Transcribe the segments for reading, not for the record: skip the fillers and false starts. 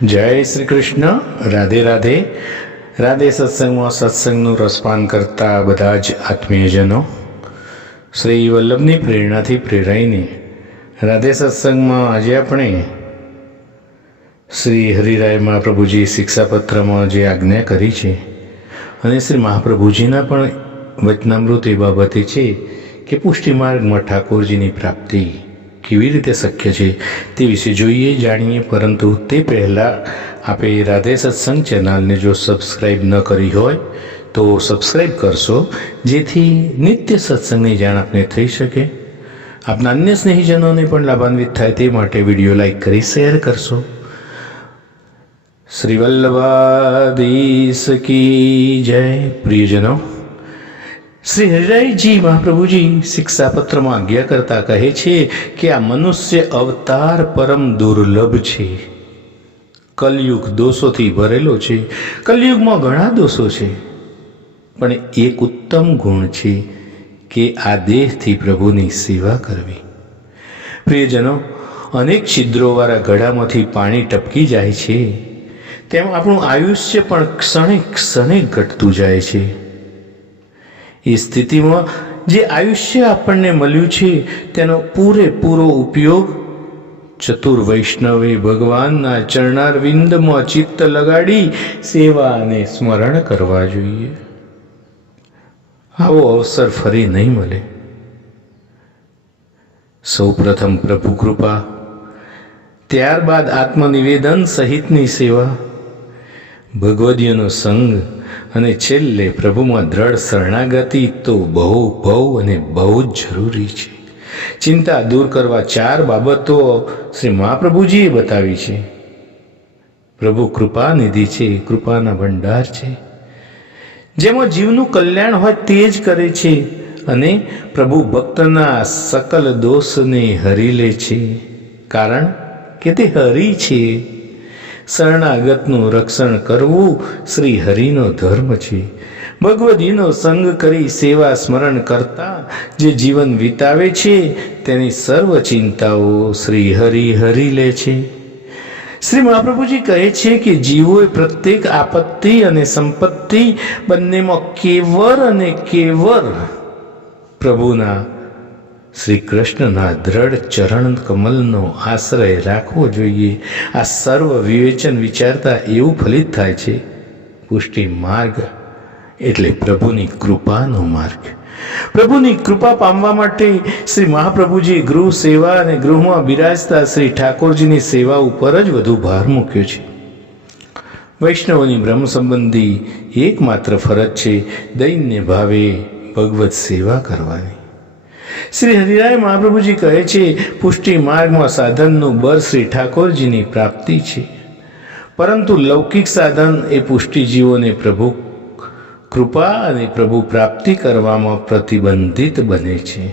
जय श्री कृष्ण। राधे राधे। राधे सत्संग में सत्संगનું રસપાન કરતા બધા જ આત્મીયજનો શ્રી વલ્લભની પ્રેરણાથી પ્રેરાઈને રાધે સત્સંગમાં આજે આપણે શ્રી હરિરાય મહાપ્રભુજી શિક્ષાપત્રમાં જે આજ્ઞા કરી છે અને શ્રી મહાપ્રભુજીના પણ વચનામૃત એ બાબતે છે કે પુષ્ટિ માર્ગમાં ઠાકોરજીની પ્રાપ્તિ કેવી રીતે શક્ય છે તે વિશે જોઈએ જાણીએ। પરંતુ તે પહેલાં આપે રાધે સત્સંગ ચેનલને જો સબસ્ક્રાઈબ ન કરી હોય તો સબસ્ક્રાઈબ કરશો, જેથી નિત્ય સત્સંગની જાણ આપને થઈ શકે। આપના અન્ય સ્નેહીજનોને પણ લાભાન્વિત થાય તે માટે વિડીયો લાઈક કરી શેર કરશો। શ્રી વલ્લભાધીશ કી જય। પ્રિયજનો, શ્રી હરિરાયજી મહાપ્રભુજી શિક્ષાપત્રમાં આજ્ઞા કરતા કહે છે કે આ મનુષ્ય અવતાર પરમ દુર્લભ છે। કલયુગ દોષોથી ભરેલો છે। કલયુગમાં ઘણા દોષો છે, પણ એક ઉત્તમ ગુણ છે કે આ દેહથી પ્રભુની સેવા કરવી। પ્રિયજનો, અનેક છિદ્રોવાળા ઘડામાંથી પાણી ટપકી જાય છે તેમ આપણું આયુષ્ય પણ ક્ષણે ક્ષણે ઘટતું જાય છે। એ સ્થિતિમાં જે આયુષ્ય આપણને મળ્યું છે તેનો પૂરેપૂરો ઉપયોગ ચતુર વૈષ્ણવે ભગવાનના ચરણારવિંદમાં ચિત્ત લગાડી સેવા અને સ્મરણ કરવા જોઈએ। આવો અવસર ફરી નહીં મળે। સૌ પ્રથમ પ્રભુ કૃપા, ત્યારબાદ આત્મનિવેદન સહિતની સેવા, ભગવદીયનો સંગ અને છેલ્લે પ્રભુમાં દ્રઢ શરણાગતિ તો બહુ અને બહુ જ જરૂરી છે। ચિંતા દૂર કરવા ચાર બાબતો શ્રી મહાપ્રભુજીએ બતાવી છે। પ્રભુ કૃપા નિધિ છે, કૃપાના ભંડાર છે, જેમાં જીવનું કલ્યાણ હોય તે જ કરે છે અને પ્રભુ ભક્તના સકલ દોષને હરી લે છે, કારણ કે તે હરિ છે। શરણાગતનું રક્ષણ કરવું શ્રી હરિનો ધર્મ છે। ભગવદીનો સંગ કરી સેવા સ્મરણ કરતા જે જીવન વિતાવે છે તેની સર્વ ચિંતાઓ શ્રી હરિ હરી લે છે। શ્રી મહાપ્રભુજી કહે છે કે જીવોએ પ્રત્યેક આપત્તિ અને સંપત્તિ બંનેમાં કેવર અને કેવર પ્રભુના શ્રી કૃષ્ણના દ્રઢ ચરણ કમલનો આશ્રય રાખવો જોઈએ। આ સર્વ વિવેચન વિચારતા એવું ફલિત થાય છે। પુષ્ટિ માર્ગ એટલે પ્રભુની કૃપાનો માર્ગ। પ્રભુની કૃપા પામવા માટે શ્રી મહાપ્રભુજીએ ગૃહ સેવા અને ગૃહમાં બિરાજતા શ્રી ઠાકોરજીની સેવા ઉપર જ વધુ ભાર મૂક્યો છે। વૈષ્ણવોની બ્રહ્મ સંબંધી એકમાત્ર ફરજ છે દૈન્ય ભાવે ભગવત સેવા કરવાની। શ્રી હરિરાય મહાપ્રભુજી કહે છે પુષ્ટિ માર્ગમાં સાધનનું બળ શ્રી ઠાકોરજીની પ્રાપ્તિ છે, પરંતુ લૌકિક સાધન એ પુષ્ટિજીવોને પ્રભુ કૃપા અને પ્રભુ પ્રાપ્તિ કરવામાં પ્રતિબંધિત બને છે।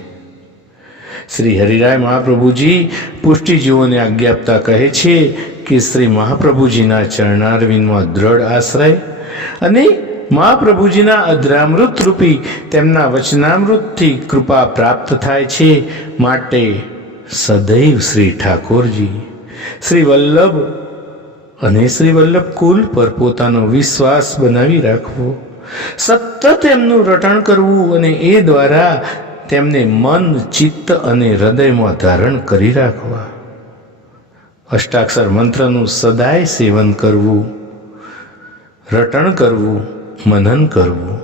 શ્રી હરિરાય મહાપ્રભુજી પુષ્ટિજીવોને આજ્ઞા આપતા કહે છે કે શ્રી મહાપ્રભુજીના ચરણારવિંદમાં દ્રઢ આશ્રય અને મહાપ્રભુજીના અધરામૃત રૂપી તેમના વચનામૃતથી કૃપા પ્રાપ્ત થાય છે। માટે સદૈવ શ્રી ઠાકોરજી, શ્રી વલ્લભ અને શ્રી વલ્લભ કુલ પર પોતાનો વિશ્વાસ બનાવી રાખવો, સતત એમનું રટણ કરવું અને એ દ્વારા તેમને મન, ચિત્ત અને હૃદયમાં ધારણ કરી રાખવા, અષ્ટાક્ષર મંત્રનું સદાય સેવન કરવું, રટણ કરવું, મનન કરવું।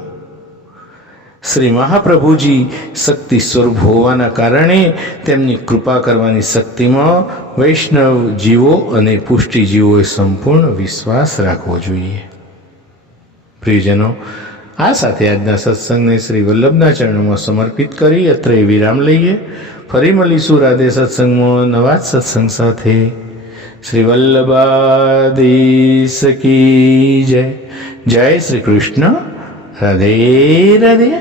શ્રી મહાપ્રભુજી શક્તિ સ્વરૂપ હોવાના કારણે તેમની કૃપા કરવાની શક્તિમાં વૈષ્ણવ જીવો અને પુષ્ટિ જીવોએ સંપૂર્ણ વિશ્વાસ રાખવો જોઈએ। પ્રિયજનો, આ સાથે આજના સત્સંગને શ્રી વલ્લભના ચરણોમાં સમર્પિત કરી અત્રે વિરામ લઈએ। ફરી મળીશું રાધે સત્સંગમાં નવા જ સત્સંગ સાથે। શ્રી વલ્લભાધીશ કી જય। જય શ્રી કૃષ્ણ। રાધે રાધે।